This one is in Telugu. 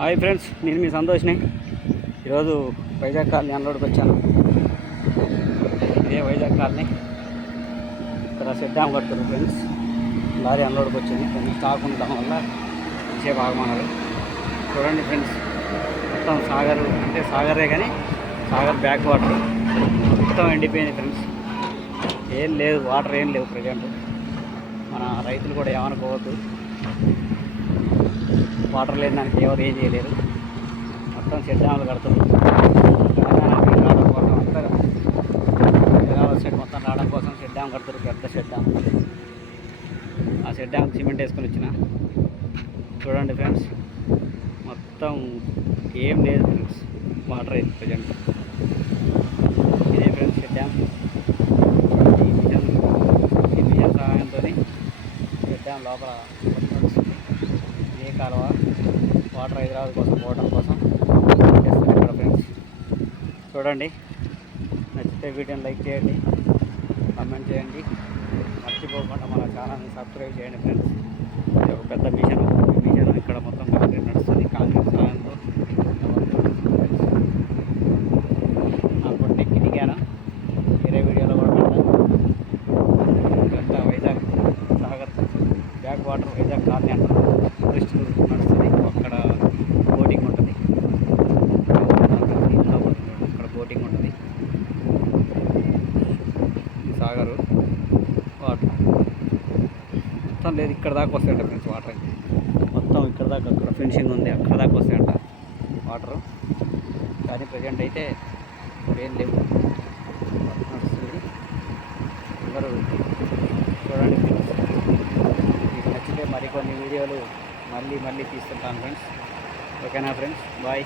హాయ్ ఫ్రెండ్స్ నేను మీ సంతోష్ని. ఈరోజు వైజాగ్ కాలనీ అన్లోడ్కి వచ్చాను. ఇదే వైజాగ్ కాలనీ. ఇక్కడ సెట్ డ్యామ్ కడుతున్నారు ఫ్రెండ్స్. లారీ అన్లోడ్కి వచ్చింది. కొంచెం స్టాక్ ఉండడం వల్ల మంచిగా బాగున్నారు చూడండి ఫ్రెండ్స్ మొత్తం సాగర్ అంటే సాగరే కానీ సాగర్ బ్యాక్ వాటర్ మొత్తం ఎండిపోయింది ఫ్రెండ్స్. ఏం లేదు వాటర్ ఏం లేవు ప్రజెంట్ మన రైతులు కూడా ఏమనుకోవద్దు. వాటర్ లేని దానికి ఎవరు ఏం చేయలేరు మొత్తం సెట్ డ్యాములు కడుతున్నారు రావడం కోసం అంతా తెలంగాణ మొత్తం రావడం కోసం షెడ్ డ్యామ్ కడుతున్నారు పెద్ద షెడ్ డ్యామ్ ఆ షెడ్ డ్యామ్ సిమెంట్ వేసుకొని వచ్చిన. చూడండి ఫ్రెండ్స్ మొత్తం ఏం లేదు ఫ్రెండ్స్ వాటర్ అయింది ప్రజెంట్. ఇదే ఫ్రెండ్స్ షెడ్ డ్యామ్ ఈ మిషన్ ఈ మిషన్ సహాయంతో షెడ్ డ్యామ్ లోపల మినీ కాలువ వాటర్ హైదరాబాద్ కోసం పోవడం కోసం చేస్తారు ఇక్కడ ఫ్రెండ్స్ చూడండి. నచ్చితే వీడియోని లైక్ చేయండి కమెంట్ చేయండి. మర్చిపోకుండా మన ఛానల్ని సబ్స్క్రైబ్ చేయండి ఫ్రెండ్స్ ఇది ఒక పెద్ద మిషన్ మిషన్ ఇక్కడ మొత్తం కాంక్రీట్ నడుస్తుంది. కాంక్రీట్ సహాయంతో అప్పుడు నెక్కి దిగాను. వేరే వీడియోలో కూడా పెడతాను. ఇదంతా Vizag Sagar. Back water Vizag colony అంటారు. సాగరు వాటర్. మొత్తం లేదు ఇక్కడ దాకా వస్తాయంట ఫ్రెండ్స్ వాటర్ అయితే. మొత్తం ఇక్కడ దాకా అక్కడ ఫినిషింగ్ ఉంది అక్కడ దాకా వస్తాయంట వాటర్. కానీ ప్రజెంట్ అయితే ఏం లేవు. నడుస్తుంది అందరూ చూడండి మీకు నచ్చితే మరికొన్ని వీడియోలు మళ్ళీ మళ్ళీ తీస్తుంటాను ఫ్రెండ్స్. ఓకేనా ఫ్రెండ్స్? బాయ్.